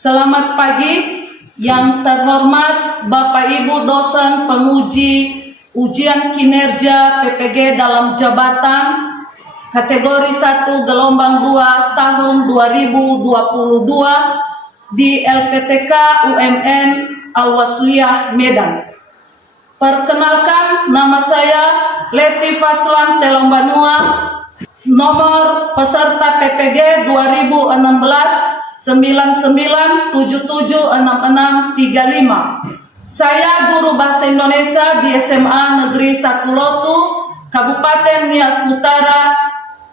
Selamat pagi yang terhormat Bapak Ibu dosen penguji ujian kinerja PPG dalam jabatan kategori 1 gelombang 2 tahun 2022 di LPTK UMN Al-Wasliyah Medan. Perkenalkan, nama saya Leti Faslan Telombanua, nomor peserta PPG 2016 99776635. Saya guru bahasa Indonesia di SMA Negeri 1 Lotu, Kabupaten Nias Utara,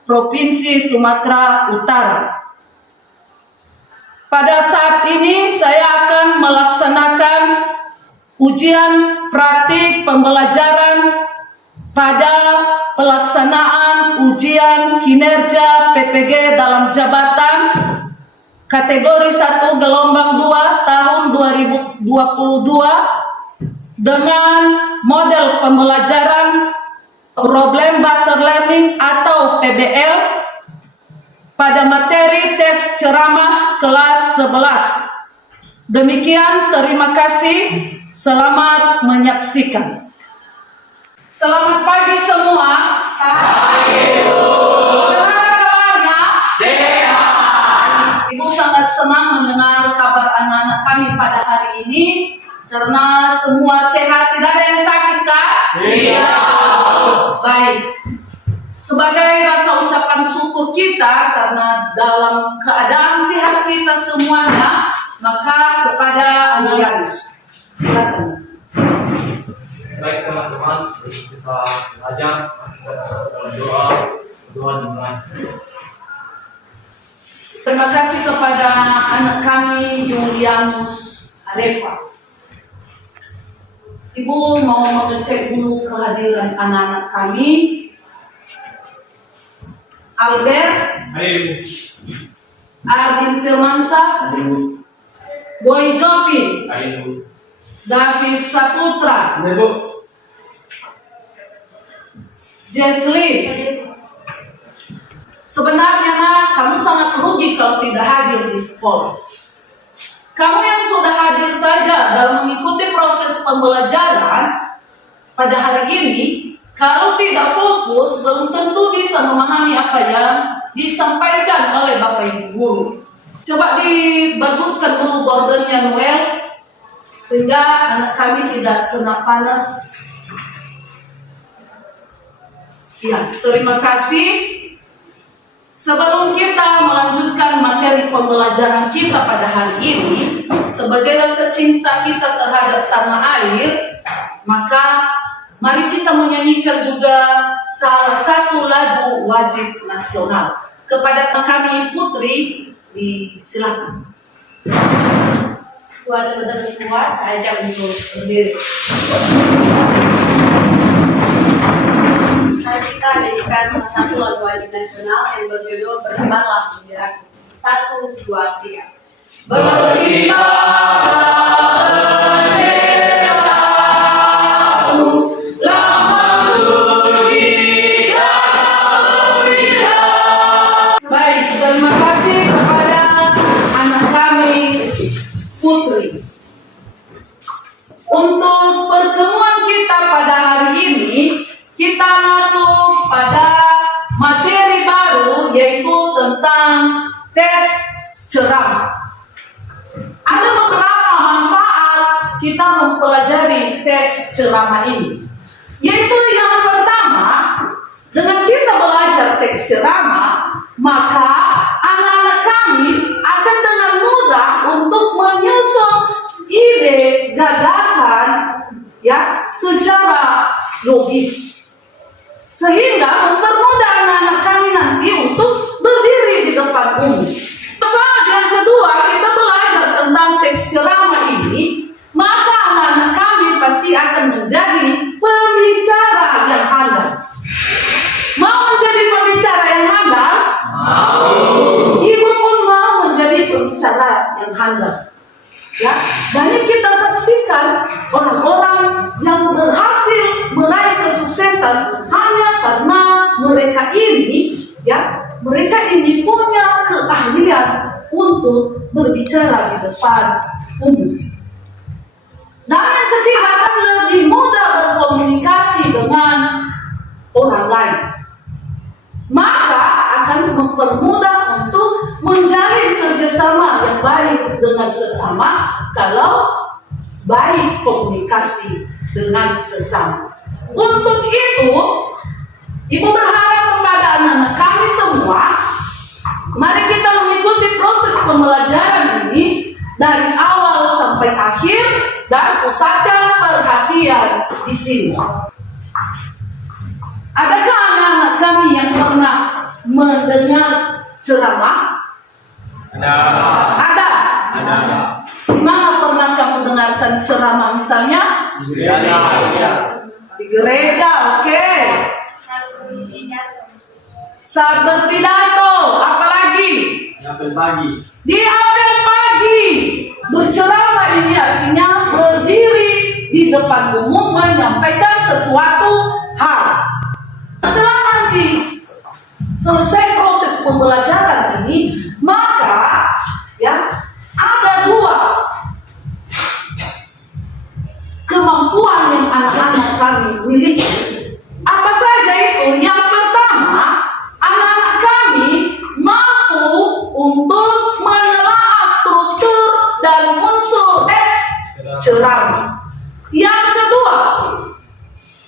Provinsi Sumatera Utara. Pada saat ini saya akan melaksanakan ujian praktik pembelajaran pada pelaksanaan ujian kinerja PPG dalam jabatan kategori 1 gelombang 2 tahun 2022 dengan model pembelajaran problem based learning atau PBL pada materi teks ceramah kelas 11. Demikian, terima kasih. Selamat menyaksikan. Selamat pagi semua. Ibu sangat senang mendengar kabar anak-anak kami pada hari ini karena semua sehat, tidak ada yang sakit, Kak? Iya. Baik. Sebagai rasa ucapan syukur kita karena dalam keadaan sehat kita semuanya, maka kepada anak Yanus, silakan. Baik teman-teman, sebelum kita belajar, kita dalam doa dimulai. Terima kasih kepada anak kami Yulianus Arefa. Ibu mau mengecek dulu kehadiran anak-anak kami. Albert, Ardin Firmansyah, Boy Jovi, David Saputra, Jesslyn. Sebenarnya nak, kamu sangat rugi kalau tidak hadir di sekolah. Kamu yang sudah hadir saja dalam mengikuti proses pembelajaran pada hari ini, kalau tidak fokus, belum tentu bisa memahami apa yang disampaikan oleh Bapak Ibu Guru. Coba dibaguskan dulu bordernya, Noel, sehingga anak kami tidak kena panas. Ya, terima kasih. Sebelum kita melanjutkan materi pembelajaran kita pada hari ini, sebagai rasa cinta kita terhadap tanah air, maka mari kita menyanyikan juga salah satu lagu wajib nasional. Kepada kami Putri, silakan. Buat teman-teman semua, saya ajak untuk berdiri. Mari kita nyanyikan salah satu lagu wajib nasional yang berjudul Berkibarlah Benderaku. 1, 2, 3. Baik, terima kasih kepada anak kami Putri. Untuk pertemuan kita pada hari ini, kita masuk pada materi baru, yaitu tentang teks ceramah. Ada beberapa manfaat kita mempelajari teks ceramah ini, yaitu yang pertama, dengan kita belajar teks ceramah, maka anak-anak kami akan dengan mudah untuk menyusun ide, gagasan, ya, secara logis, sehingga mempermudah anak-anak kami nanti untuk berdiri di depan umum. Yang kedua, kita belajar tentang teks ceramah ini, maka anak-anak kami pasti akan menjadi pembicara yang handal. Mau menjadi pembicara yang handal? Mau. Ibu pun mau menjadi pembicara yang handal. Ya, banyak kita saksikan orang-orang yang berhasil meraih kesuksesan hanya karena mereka ini ya, mereka ini punya keahlian untuk berbicara di depan umum. Dan yang ketiga akan lebih mudah berkomunikasi dengan orang lain. Maka akan mempermudah untuk menjalin kerjasama yang baik dengan sesama kalau baik komunikasi dengan sesama. Untuk itu, Ibu berharap kepada anak-anak kami semua, mari kita mengikuti proses pembelajaran ini dari awal sampai akhir dan pusatkan perhatian di sini. Adakah anak-anak kami yang pernah mendengar ceramah? Ada. Di mana pernah kamu dengarkan ceramah misalnya? Di gereja, oke. Saat berpidato, apalagi? Di apel pagi. Berceramah ini artinya berdiri di depan umum menyampaikan sesuatu hal. Setelah nanti selesai proses pembelajaran ini, maka ya ada dua kemampuan yang anak-anak kami miliki. Apa saja itu? Yang pertama, anak-anak kami mampu untuk menelaah struktur dan unsur teks ceramah. Yang kedua,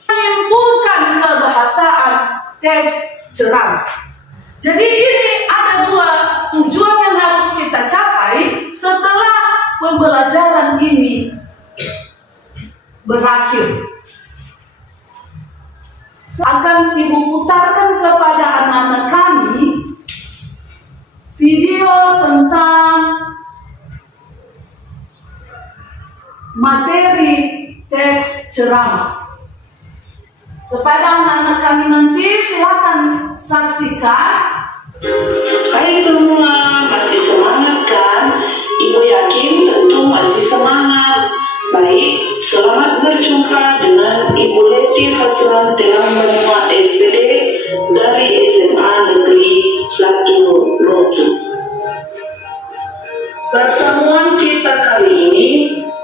menyimpulkan kebahasaan teks ceramah. Jadi ini ada dua tujuan yang harus kita capai setelah pembelajaran ini berakhir. Akan Ibu putarkan kepada anak-anak kami video tentang materi teks ceramah. Kepada anak-anak kami nanti silakan saksikan. Hai semua, masih semangat kan? Ibu yakin tentu masih semangat. Baik, selamat berjumpa dengan Ibu Leti Fasilan Telang Benua SPD dari SMA Negeri 1 Lotu. Pertemuan kita kali ini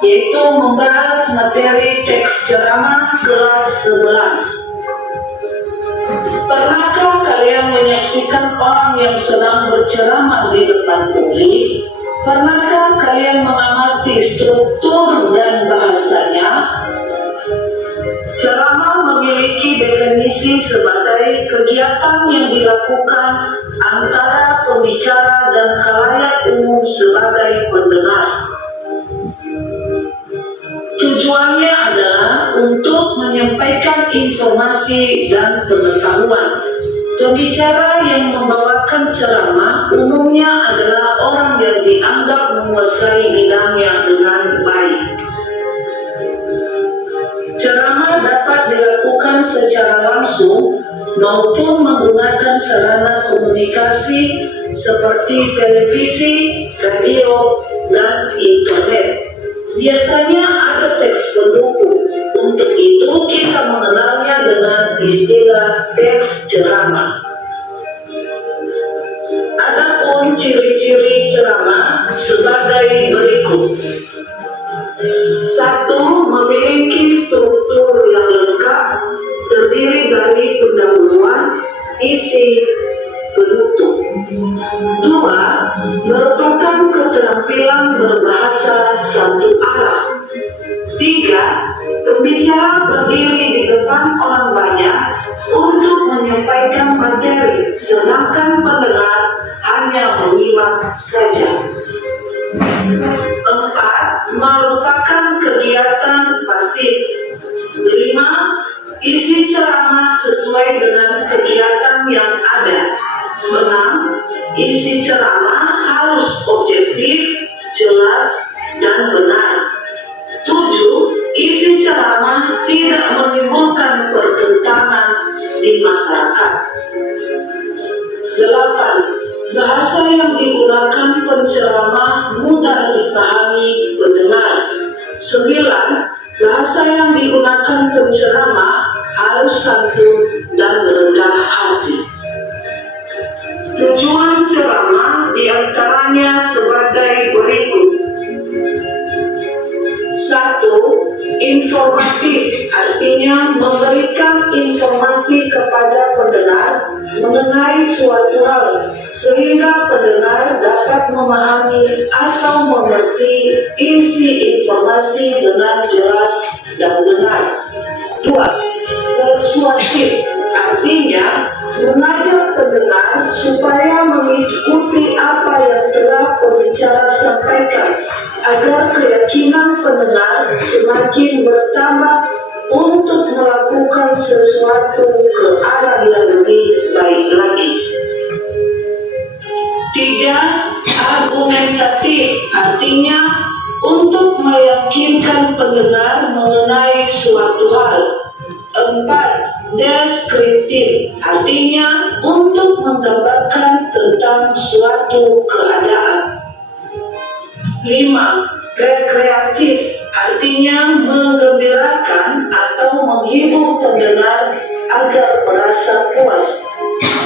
yaitu membahas materi teks ceramah kelas 11. Pernahkah kalian menyaksikan orang yang sedang berceramah di depan publik? Pernahkah kalian mengamati struktur dan bahasanya? Ceramah memiliki definisi sebagai kegiatan yang dilakukan antara pembicara dan khalayak umum sebagai pendengar. Tujuannya adalah untuk menyampaikan informasi dan pengetahuan. Pembicara yang membawakan ceramah umumnya adalah orang yang dianggap menguasai bidangnya dengan baik. Ceramah dapat dilakukan secara langsung maupun menggunakan sarana komunikasi seperti televisi, radio, dan internet. Biasanya ada teks pendukung. Untuk itu kita mengenalnya dengan istilah teks ceramah. Adapun ciri-ciri ceramah sebagai berikut. 1. Memiliki struktur yang lengkap, terdiri dari pendahuluan, isi, penutup. 2. Merupakan keterampilan berbahasa satu arah. 3. Pembicara berdiri di depan orang banyak untuk menyampaikan materi, sedangkan pendengar hanya menyimak saja. 4. Merupakan kegiatan pasif. 5. Isi ceramah sesuai dengan kegiatan yang ada. 6. Isi ceramah harus objektif, jelas, dan benar. 7. Isi ceramah tidak menimbulkan pertentangan di masyarakat. 8. Bahasa yang digunakan penceramah mudah dipahami pendengar. 9. Bahasa yang digunakan penceramah harus santun dan rendah hati. penggunaannya sebagai berikut. 1. Informatif, artinya memberikan informasi kepada pendengar mengenai suatu hal, sehingga pendengar dapat memahami atau mengerti isi informasi dengan jelas dan benar. 2. Persuasif, artinya mengajak pendengar supaya mengikuti apa yang telah pembicara sampaikan, agar keyakinan pendengar semakin bertambah untuk melakukan sesuatu ke arah yang lebih baik lagi. 3. Argumentatif, artinya untuk meyakinkan pendengar mengenai suatu hal. 4. Deskriptif, artinya untuk menggambarkan tentang suatu keadaan. 5. Rekreatif, artinya menggembirakan atau menghibur pendengar agar merasa puas.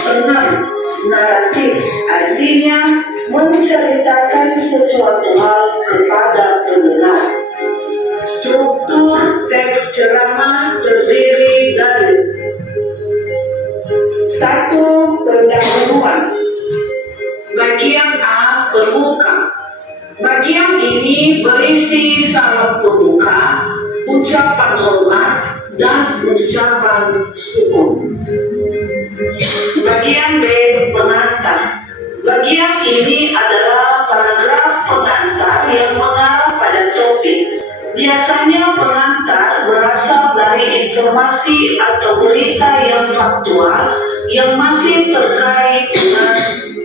6. Naratif, artinya menceritakan sesuatu hal kepada pendengar. Struktur teks ceramah terdiri dari 1. Pendahuluan. Bagian A, pembuka. Bagian ini berisi salam pembuka, ucapan hormat, dan ucapan syukur. Bagian B, pengantar. Bagian ini adalah paragraf pengantar yang mengarah pada topik. Biasanya pengantar berasal dari informasi atau berita yang faktual yang masih terkait dengan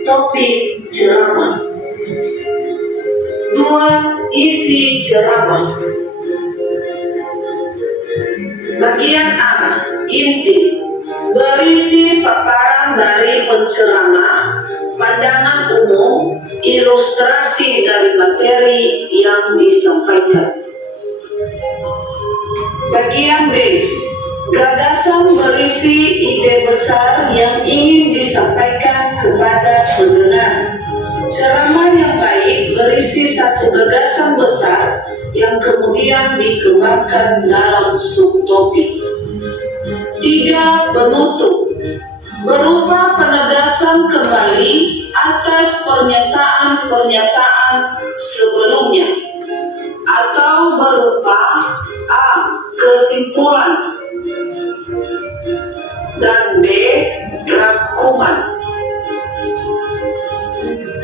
topik ceramah. 2. Isi ceramah. Bagian A, inti, berisi paparan dari penceramah, pandangan umum, ilustrasi dari materi yang disampaikan. Bagian B, gagasan berisi ide besar yang ingin disampaikan kepada pendengar. Ceramah yang baik berisi satu gagasan besar yang kemudian dikembangkan dalam subtopik. 3. Penutup, berupa penegasan kembali atas pernyataan-pernyataan sebelumnya, atau berupa A. Kesimpulan, dan B. rangkuman.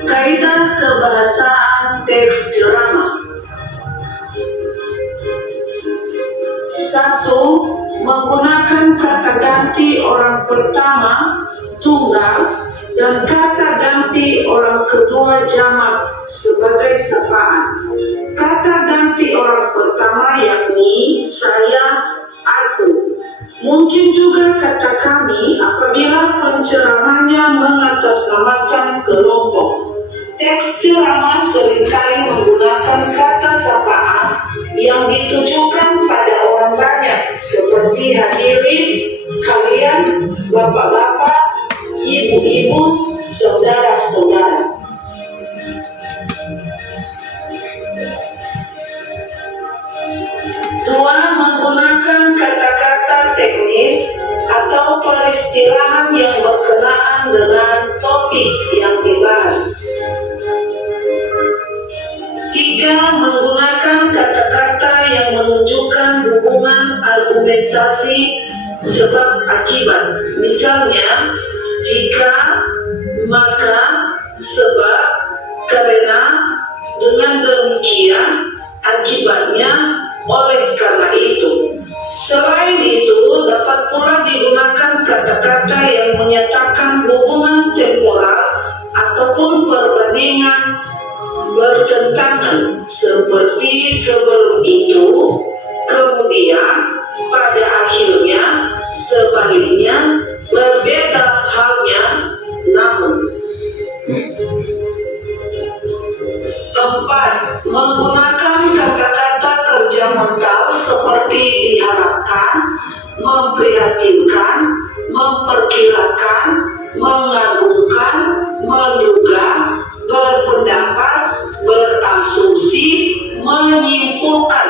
Kaidah kebahasaan teks ceramah. 1. Menggunakan kata ganti orang pertama tunggal dan kata ganti orang kedua jamak sebagai sapaan. Kata ganti orang pertama yakni saya, aku. Mungkin juga kata kami apabila penceramahnya mengatasnamakan kelompok. Teks ceramah seringkali menggunakan kata sapaan yang ditujukan pada orang banyak seperti hadirin, kalian, bapak-bapak, ibu-ibu, saudara-saudara. 2. Menggunakan kata-kata teknis atau peristilahan yang berkenaan dengan topik yang dibahas. 3. Menggunakan kata-kata yang menunjukkan hubungan argumentasi sebab akibat. Misalnya, jika, maka, sebab, karena, dengan demikian, akibatnya, oleh karena itu. Selain itu, dapat pula digunakan kata-kata yang menyatakan hubungan temporal ataupun perbandingan bertentangan, seperti sebelum itu, kemudian, pada akhirnya, sebaliknya, berbeda halnya, namun. 4. Menggunakan kata-kata kerja mental seperti diharapkan, memprihatinkan, memperkirakan, mengagumkan, menduga, berpendapat, berasumsi, menyimpulkan.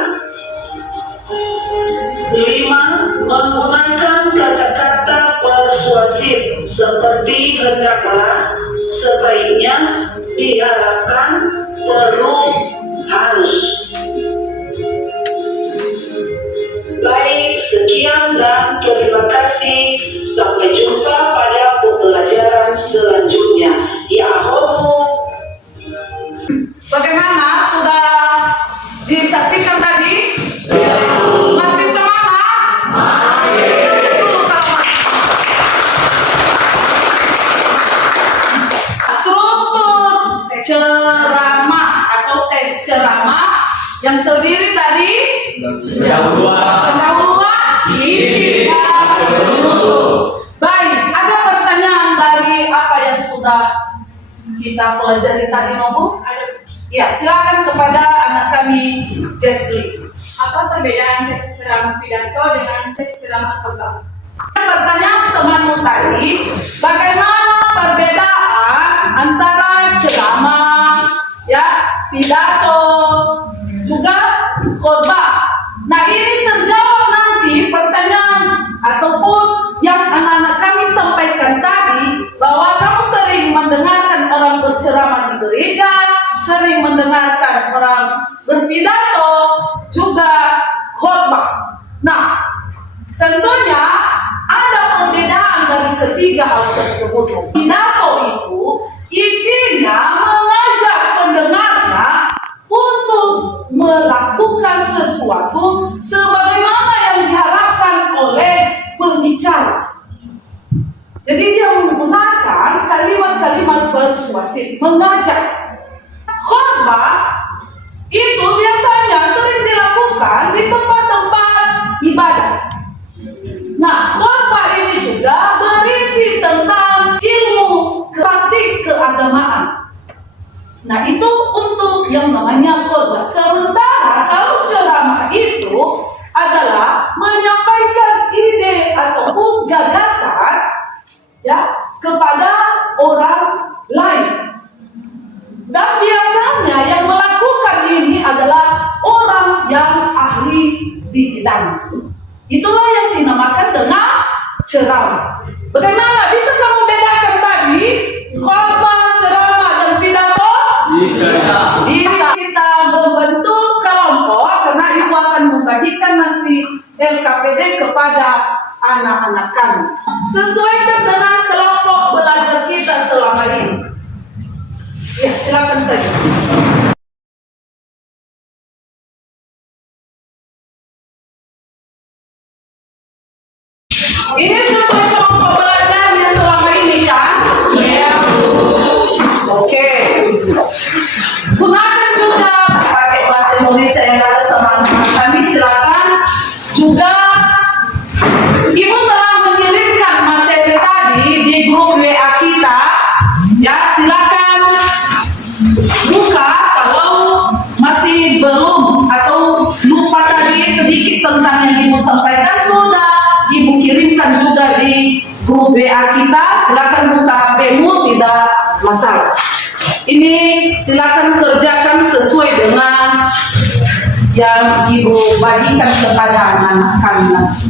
5. Menggunakan kata-kata persuasif seperti hendaklah, sebaiknya, diharapkan, perlu, harus. Baik, sekian dan terima kasih. Sampai jumpa pada pembelajaran selanjutnya. Yahoo! Bagaimana? Sudah disaksikan tadi? Masih semangat? Masih. Struktur ceramah atau teks ceramah yang terdiri tadi pendahuluan, isi, dan penutup. Baik, ada pertanyaan dari apa yang sudah kita pelajari tadi, Nobu? Ya, silakan kepada anak kami, Jesli. Apa perbedaan tes ceramah pidato dengan tes ceramah khotbah? Pertanyaan temanmu tadi, bagaimana perbedaan antara ceramah, ya, pidato, juga khotbah? Nah, ini terjawab nanti pertanyaan ataupun yang anak-anak kami sampaikan tadi, bahwa kamu sering mendengarkan orang berceramah di gereja, sering mendengarkan orang berpidato, juga khotbah. Nah, tentunya ada perbedaan dari ketiga hal tersebut. Pidato itu isinya mengajak pendengarnya untuk melakukan sesuatu sebagaimana yang diharapkan oleh pembicara. Jadi dia menggunakan kalimat-kalimat persuasif, mengajak. Khotbah itu biasanya sering dilakukan di tempat-tempat ibadah. Nah, khotbah ini juga berisi tentang ilmu praktik keagamaan. Nah, itu untuk yang namanya khotbah. Sementara kalau ceramah itu adalah menyampaikan ide ataupun gagasan, ya, kepada orang lain. Dan biasanya yang melakukan ini adalah orang yang ahli di bidang. Itulah yang dinamakan dengan ceramah. Bagaimana bisa kamu bedakan tadi khotbah, ceramah, dan pidato? Bisa kita membentuk kelompok, karena ibu akan membagikan nanti LKPD kepada anak-anak kami. Sesuaikan dengan kelompok belajar kita selama ini. Ya, silakan saja. Ini sesuai kelompok belajarnya selama ini kan? Iya. Oke. Gunakan juga pakai bahasa Indonesia yang ada sama kami, silakan. Juga Ibu telah mengirimkan materi tadi di grup WA kita. Ya, silakan buka kalau masih belum atau lupa tadi sedikit tentang yang Ibu sampaikan, sudah Ibu kirimkan juga di grup WA kita. Silakan buka HP-mu, tidak masalah. Ini silakan kerjakan sesuai dengan yang Ibu bagikan kepada anak-anak kami nanti.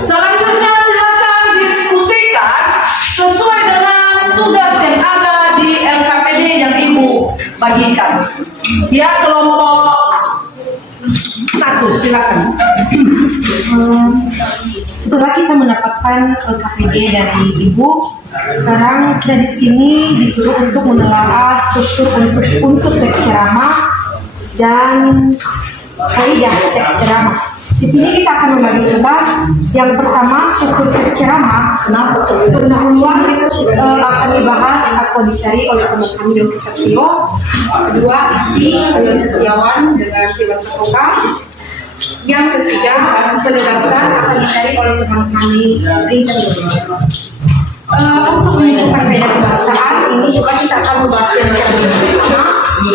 Selanjutnya silakan diskusikan sesuai dengan tugas yang ada di LKPD yang Ibu bagikan. Ya, kelompok 1, silakan. Setelah kita mendapatkan LKPD dari Ibu, sekarang kita di sini disuruh untuk menelaah struktur unsur teks ceramah dan kaidah teks ceramah. Di sini kita akan membagi tugas. Yang pertama, struktur teks ceramah. Pendahuluan akan dibahas atau dicari oleh teman kami Yogi Satrio. Kedua, isi Yogi Setiawan dengan Dewa Sakoka. Yang ketiga, penegasan akan dicari oleh teman kami Rinci. Untuk menunjukkan kaidah kebahasaan ini juga kita akan membahasnya secara bersama.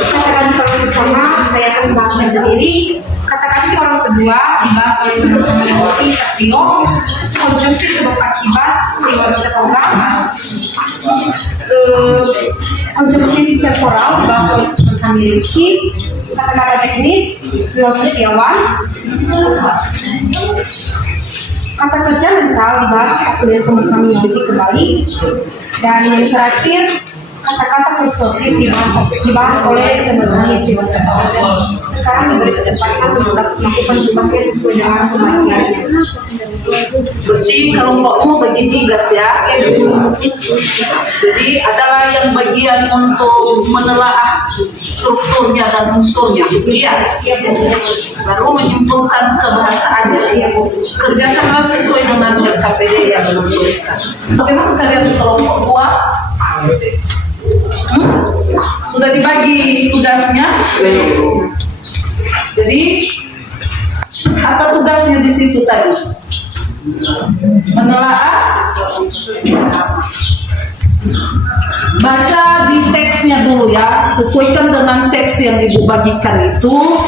Saya akan bersama, saya akan bahasa sendiri. Kata kaki orang kedua dibahas oleh teman-teman Yoti Satrio. Konjungsi sebab akibat Dewa bisa program. Konjungsi temporal dibahas oleh teman-teman Ricci. Kata-kata teknis Rio Setiawan. Kata kerja mental dibahas oleh teman-teman Yoti kembali. Dan yang terakhir kata-kata persuasif dibahas oleh teman-teman yang sekarang diberi kesempatan untuk melakukan tugasnya sesuai dengan kemampuannya. Berarti kelompokmu bagi tugas ya. Jadi adalah yang bagian untuk menelaah strukturnya dan unsurnya, iya. Baru menyimpulkan kebahasaannya. Kerjakanlah sesuai dengan RKPD yang menentukan. Bagaimana kalian kelompok dua? Sudah dibagi tugasnya. Jadi apa tugasnya di situ tadi? Menelaah, baca di teksnya dulu ya, sesuaikan dengan teks yang ibu bagikan itu.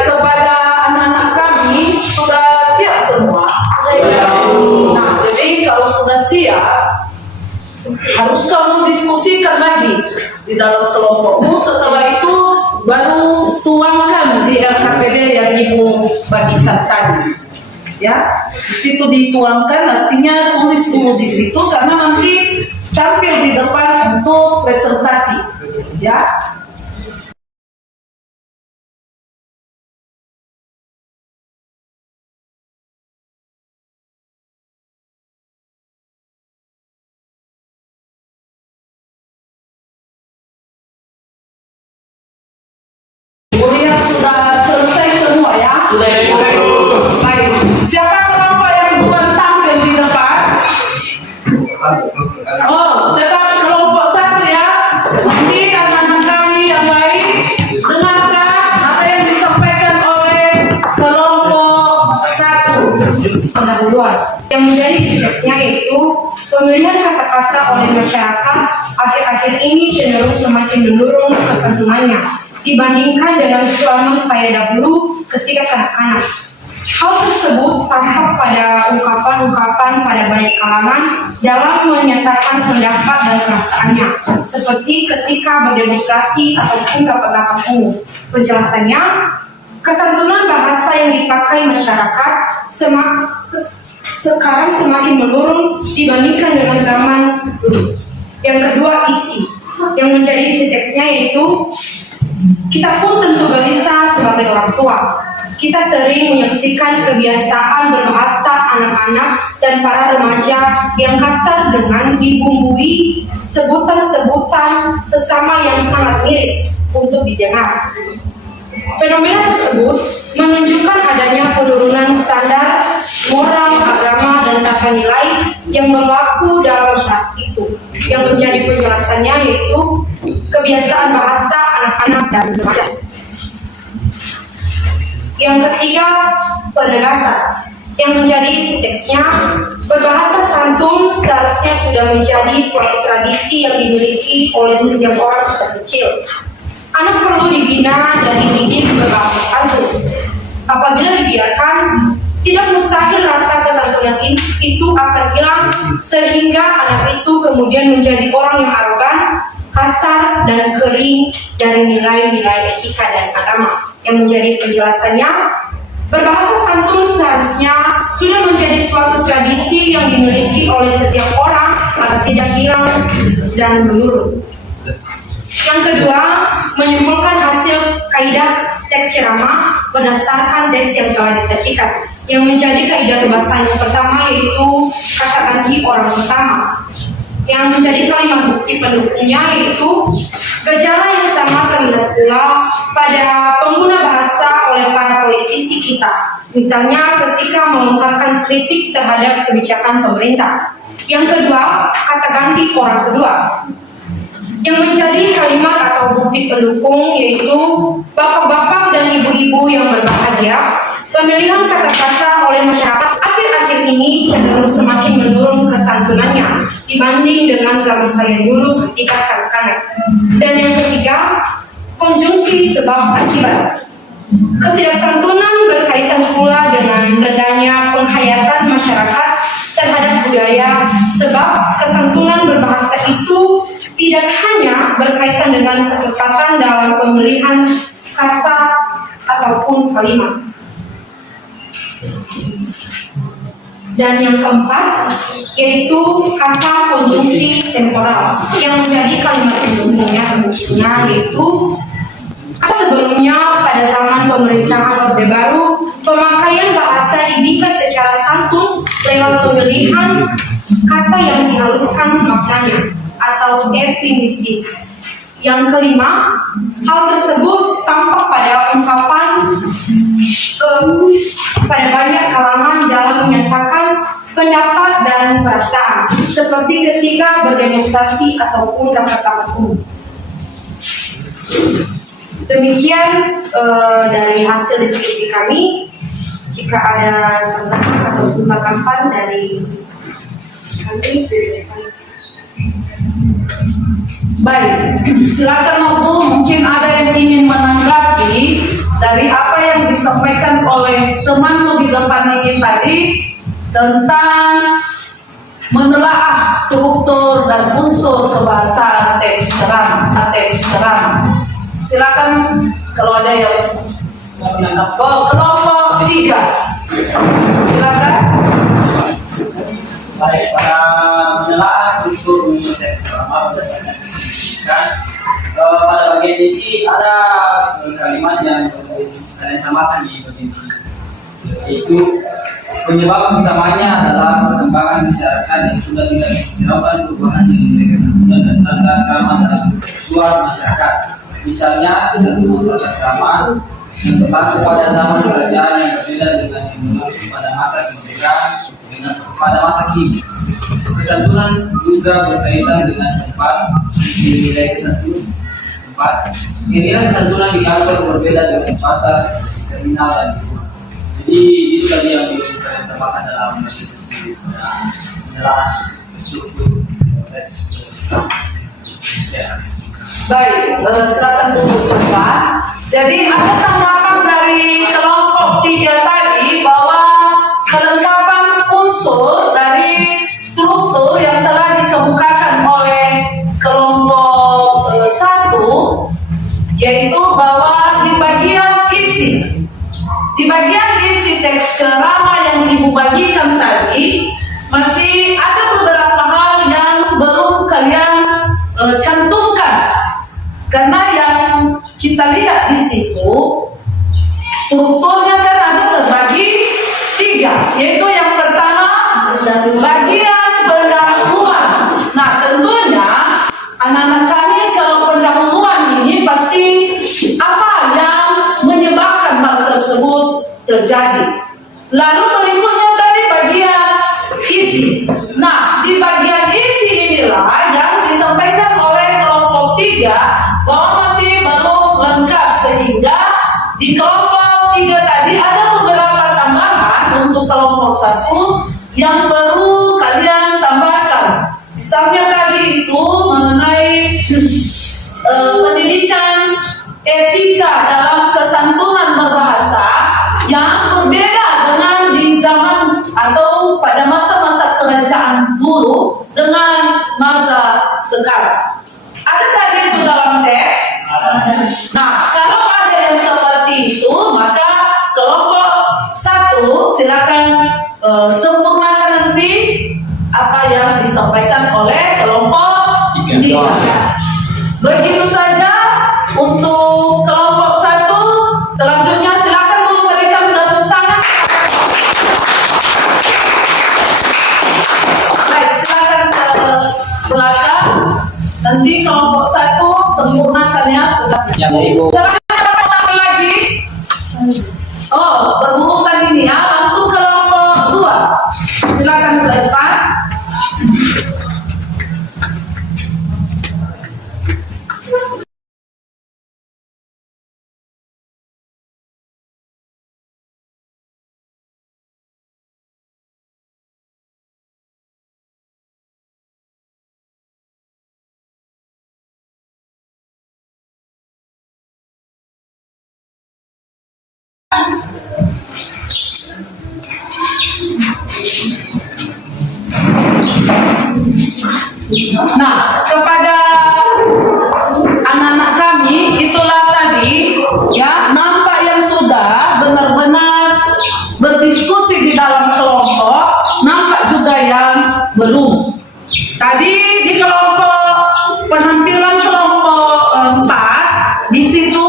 Kepada anak-anak kami sudah siap semua. Nah, jadi kalau sudah siap, harus kamu diskusikan lagi di dalam kelompokmu. Setelah itu baru tuangkan di RKPD yang ibu bagikan tadi. Ya, di situ dituangkan, artinya tulis dulu di situ karena nanti tampil di depan untuk presentasi. Ya. Kemudian sudah selesai semua ya? Baik. Siapa kelompok yang bukan tampil di depan? Oh, tetap kelompok satu ya. Nanti anak-anak kami yang lain dengarkan apa yang disampaikan oleh kelompok satu. Pendahuluan yang menjadi sitasnya yaitu pemilihan kata-kata oleh masyarakat akhir-akhir ini cenderung semakin menurun kesantunannya dibandingkan dengan selama saya dahulu ketika kanak-kanak. Hal tersebut tampak pada ungkapan-ungkapan pada banyak kalangan dalam menyatakan pendapat dan perasaannya, seperti ketika berdemokrasi ataupun rapat-rapat umum. Penjelasannya, kesantunan bahasa yang dipakai masyarakat sekarang semakin menurun dibandingkan dengan zaman dulu. Yang kedua, isi. Yang menjadi isi teksnya yaitu kita pun tentu gelisah sebagai orang tua. Kita sering menyaksikan kebiasaan berbahasa anak-anak dan para remaja yang kasar dengan dibumbui sebutan-sebutan sesama yang sangat miris untuk didengar. Fenomena tersebut menunjukkan adanya penurunan standar moral, agama, dan tata nilai yang berlaku dalam masyarakat itu. Yang menjadi penjelasannya yaitu kebiasaan bahasa anak-anak dan remaja. Yang ketiga, penegasan. Yang menjadi isi teksnya, berbahasa santun seharusnya sudah menjadi suatu tradisi yang dimiliki oleh setiap orang sejak kecil. Anak perlu dibina dan dididik berbahasa santun. Apabila dibiarkan, tidak mustahil rasa kesantunan itu akan hilang sehingga anak itu kemudian menjadi orang yang arogan, kasar, dan kering dari nilai-nilai etika dan agama. Yang menjadi penjelasannya, berbahasa santun seharusnya sudah menjadi suatu tradisi yang dimiliki oleh setiap orang agar tidak hilang dan menurun. Yang kedua, menyimpulkan hasil kaidah teks ceramah berdasarkan teks yang telah disajikan. Yang menjadi kaidah kebahasaan yang pertama yaitu kata ganti orang pertama. Yang menjadi kalimat bukti pendukungnya yaitu gejala yang sama terlihat pula pada pengguna bahasa oleh para politisi kita. Misalnya ketika melontarkan kritik terhadap kebijakan pemerintah. Yang kedua, kata ganti orang kedua. Yang menjadi kalimat atau bukti pendukung yaitu bapak-bapak dan ibu-ibu yang berbahagia. Pemilihan kata-kata oleh masyarakat akhir-akhir ini cenderung semakin menurun kesantunannya dibanding dengan zaman saya dulu ketika kanak-kanak. Dan yang ketiga, konjungsi sebab akibat. Ketidaksantunan berkaitan pula dengan rendahnya penghayatan masyarakat terhadap budaya, sebab kesantunan berbahasa itu tidak hanya berkaitan dengan ketepatan dalam pemilihan kata ataupun kalimat. Dan yang keempat yaitu kata konjungsi temporal yang menjadi kalimat pendukungnya yaitu sebelumnya pada zaman pemerintahan Orde Baru pemakaian bahasa dibuka secara santun lewat pemilihan kata yang dihaluskan maknanya atau eufemistis. Yang kelima, hal tersebut tampak pada ungkapan pada banyak kalangan dalam menyatakan pendapat dan perasaan, seperti ketika berdemonstrasi ataupun rapat umum. Demikian dari hasil diskusi kami. Jika ada saran ataupun tanggapan dari kami, baik, silakan Ibu, mungkin ada yang ingin menanggapi dari apa yang disampaikan oleh temanku di depan ini tadi tentang menelaah struktur dan unsur kebahasaan teks ceramah. Silakan kalau ada yang mau menanggapi. Kelompok 3, silakan. Baik, pada menelaah struktur teks ceramah berdasarkan pendidikan, pada bagian isi ada kalimat yang kalian tambahkan di bagian isi, yaitu penyebab utamanya adalah perkembangan masyarakat yang sudah tidak menghiraukan perubahan yang mereka santunan dan tanda krama dalam suara masyarakat. Misalnya, kesantunan tata krama yang berlaku pada zaman kerajaan yang berbeda dengan yang berlaku pada masa kemerdekaan dengan pada masa kini. Kesantunan juga berkaitan dengan tempat, nilai kesantunan tempat. Nilai kesantunan di kantor berbeda dengan pasar, terminal dan di rumah. Jadi itu tadi yang kalian tambahkan dalam diskusi jelas struktur teks. Baik, silakan tunggu coba. Jadi ada tanggapan dari kelompok 3 tadi bahwa kelengkapan unsur dari struktur yang telah dikemukakan oleh kelompok 1 yaitu bahwa di bagian isi teks ceramah yang Ibu bagikan tadi masih ada beberapa hal yang belum kalian cantumkan. Karena yang kita lihat di situ strukturnya kan ada terbagi 3, yaitu yang pertama bagian pendahuluan. Nah, tentunya anak-anak kami kalau pendahuluan ini pasti apa yang menyebabkan hal tersebut terjadi. Lalu berikutnya tadi bagian isi. Nah, di bagian isi inilah yang disampaikan oleh kelompok 3 bahwa masih belum lengkap, sehingga di kelompok 3 tadi ada beberapa tambahan untuk kelompok 1 yang perlu kalian tambahkan. Misalnya tadi itu mengenai pendidikan etika dalam kesantunan berbahasa yang berbeda dengan di zaman atau pada masa-masa kerajaan dulu dengan masa sekarang. Ada tadi itu dalam teks. Nah, kalau ada yang seperti itu, maka kelompok 1 silakan sempurnakan nanti apa yang disampaikan oleh kelompok 3. Begitu saja untuk kelompok 1. Selanjutnya silakan memberikan tepuk tangan. Baik, silakan ke belakang. Nanti kelompok 1 sempurnakan ya tugasnya. Ya, Ibu. Silakan lagi. Oh, berhubungan ini ya. Langsung ke kelompok 2. Silakan ke depan. Nah, kepada anak-anak kami, itulah tadi ya, nampak yang sudah benar-benar berdiskusi di dalam kelompok, nampak juga yang belum. Tadi di kelompok penampilan kelompok 4, di situ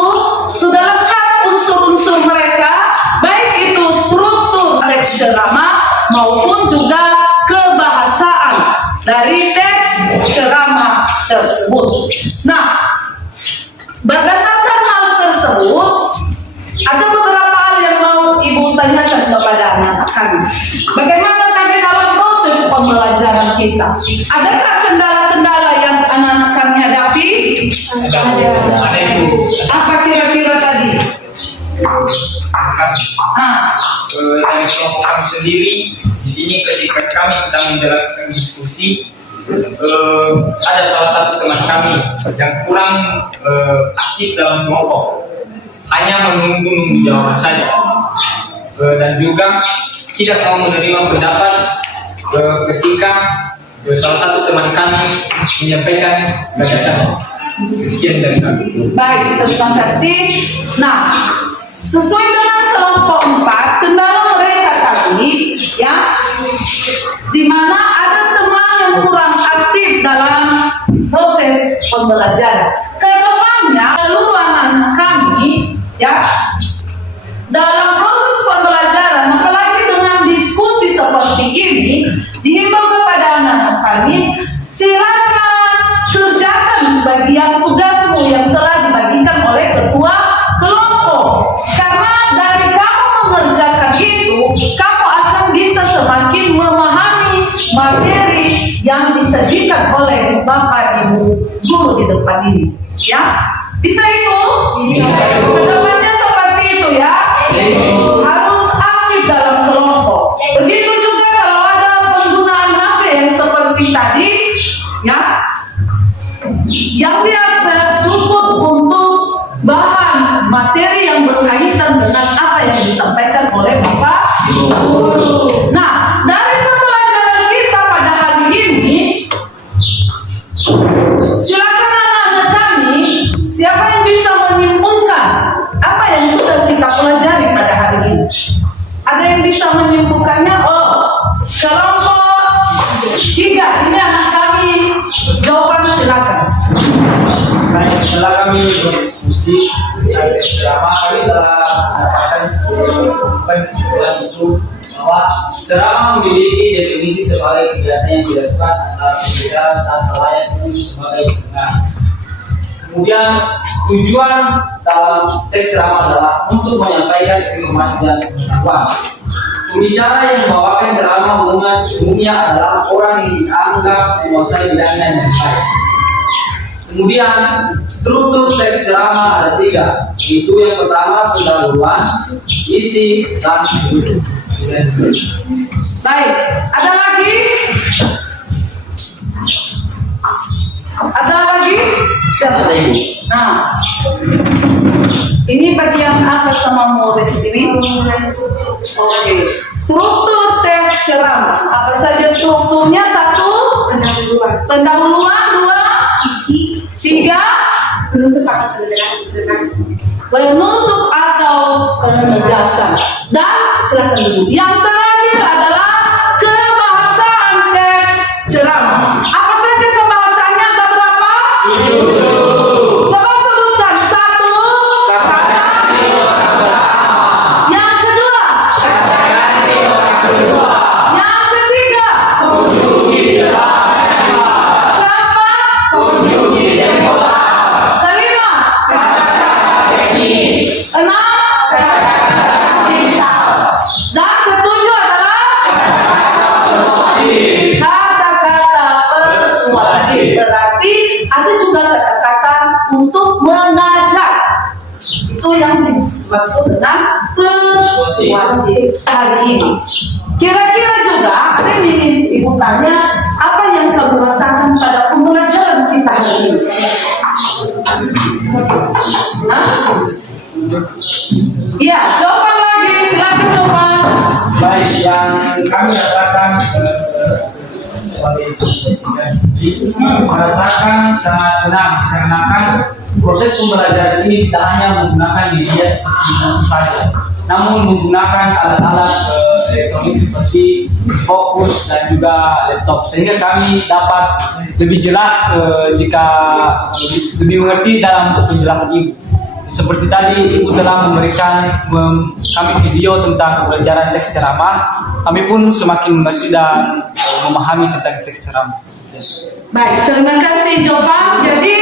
sudah lengkap unsur-unsur mereka, baik itu struktur teks ceramah maupun juga kebahasaan dari teks ceramah tersebut. Nah, berdasarkan hal tersebut, ada beberapa hal yang mau Ibu tanyakan kepada anak-anak kami. Bagaimana tadi dalam proses pembelajaran kita? Adakah kendala-kendala yang anak-anak kami hadapi? Ada, Ibu. Apa kira-kira tadi? Dari kelompok kami sendiri, di sini ketika kami sedang menjalankan diskusi, ada salah satu teman kami yang kurang aktif dalam kelompok, hanya menunggu jawaban saja, dan juga tidak mau menerima pendapat ketika salah satu teman kami menyampaikan gagasannya. Sekian dari kami. Baik, terima kasih. Nah, sesuai dengan kelompok 4, kendala mereka tadi, ya, di mana ada teman yang kurang aktif dalam proses pembelajaran. Kedepannya, seluruh anak kami, ya, dalam proses pembelajaran, apalagi dengan diskusi seperti ini, dihimbau kepada anak-anak kami, silakan kerjakan bagian tugasmu yang telah dibagikan oleh ketua kelompok. Karena dari kamu mengerjakan itu, kamu akan bisa semakin memahami materi yang disajikan oleh Bapak Ibu guru di depan ini. Ya, bisa itu? Bisa. Kedepannya seperti itu ya. Harus aktif dalam kelompok. Begitu juga kalau ada penggunaan HP yang seperti tadi, ya, yang diakses cukup untuk bahan materi yang berkaitan dengan apa yang disampaikan oleh Bapak Guru. Nah, dari pembelajaran kita pada hari ini, silakan anak-anak kami, siapa yang bisa menyimpulkan apa yang sudah kita pelajari pada hari ini? Ada yang bisa menyimpulkannya? Oh, kelompok 3, ini anak kami, jawaban silakan. Baik, setelah kami berdiskusi tentang ceramah, kami telah mendapatkan kesimpulan itu bahwa ceramah memiliki definisi sebagai kegiatan yang dilakukan atas pembelajaran dan halayak umum sebagai pendengar. Kemudian tujuan dalam teks ceramah adalah untuk menyampaikan informasi dan pengetahuan. Pembicara yang membawakan ceramah umumnya adalah orang yang dianggap menguasai bidangnya dengan baik. Kemudian struktur teks ceramah ada 3, yaitu yang pertama pendahuluan, isi, dan penutup. Baik, ada lagi? Ada lagi? Siapa? Ada, Ibu. Nah, ini bagian apa sama mau Restiwi? Oke, struktur teks ceramah. Apa saja strukturnya? 1, pendahuluan, 2, Isi 3, penutup atau penegasan. penutup atau penegasan. Dan silakan dulu. Yang terakhir adalah kebahasaan teks ceramah. Apa saja kebahasaannya? Ada berapa? 7. persuasi. Berarti ada juga kata-kata untuk mengajar. Itu yang dimaksud dengan persuasi hari ini. Kira-kira juga ada yang ingin ibu tanya, apa yang kamu rasakan pada pembelajaran kita hari ini? Iya, jawaban lagi, silakan jawaban. Baik, yang kami rasakan sebagai merasakan sangat senang karena kan proses pembelajaran ini tidak hanya menggunakan media seperti itu saja, namun menggunakan alat-alat elektronik seperti fokus dan juga laptop, sehingga kami dapat lebih jelas jika lebih mengerti dalam penjelasan ibu. Seperti tadi ibu telah memberikan kami video tentang pembelajaran teks ceramah, kami pun semakin mengerti dan memahami tentang teks ceramah. Baik, terima kasih Jovan. Jadi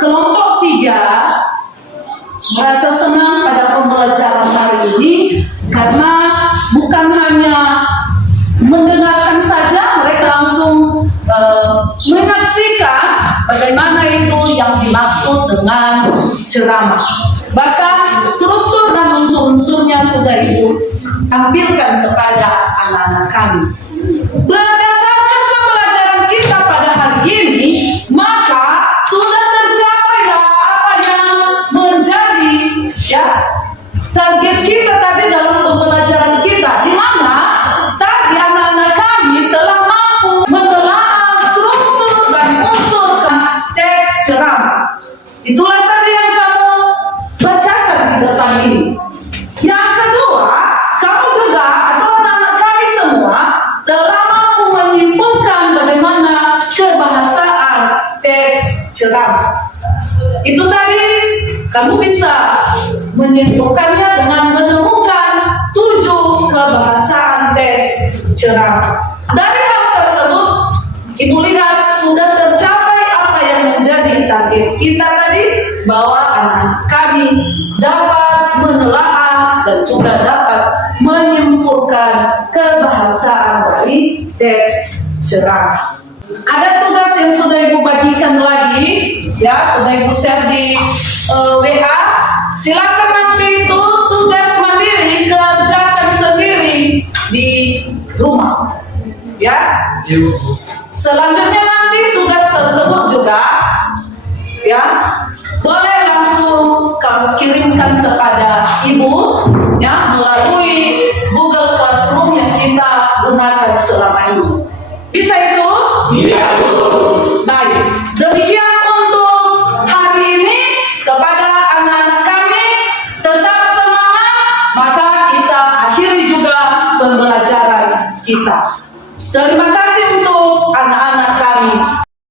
kelompok 3 merasa senang pada pembelajaran hari ini karena bukan hanya mendengarkan saja, mereka langsung menyaksikan bagaimana itu yang dimaksud dengan ceramah. Bahkan struktur dan unsur-unsurnya sudah ibu tampilkan kepada anak-anak kami. Berdasarkan pembelajaran kita pada hari ini, maka sudah tercapailah apa yang menjadi target kita tadi dalam pembelajaran kita, di mana tadi anak-anak kami telah mampu menelaah struktur dan unsur teks ceramah. Itulah tadi yang kamu bacakan di depan ini. Yang kedua, kamu juga atau anak-anak kami semua telah mampu menyimpulkan bagaimana kebahasaan teks ceramah. Itu tadi kamu bisa menyimpulkannya dengan menemukan 7 kebahasaan teks ceramah. Dari hal tersebut, ibu lihat sudah tercapai apa yang menjadi target kita tadi, bahwa anak kami dapat menelaah dan juga dapat menyimpulkan kebahasaan dari teks ceramah. Ada tugas yang sudah ibu bagikan lagi, ya sudah ibu share di WA. Silakan nanti itu tugas mandiri, kerjakan sendiri di rumah, ya. Selanjutnya nanti tugas tersebut juga, ya, boleh langsung kamu kirimkan kepada ibu, ya, melalui Google Classroom yang kita gunakan selama ini. Bisa itu? Bisa. Baik, demikian untuk hari ini. Kepada anak-anak kami, tetap semangat, maka kita akhiri juga pembelajaran kita. Terima kasih.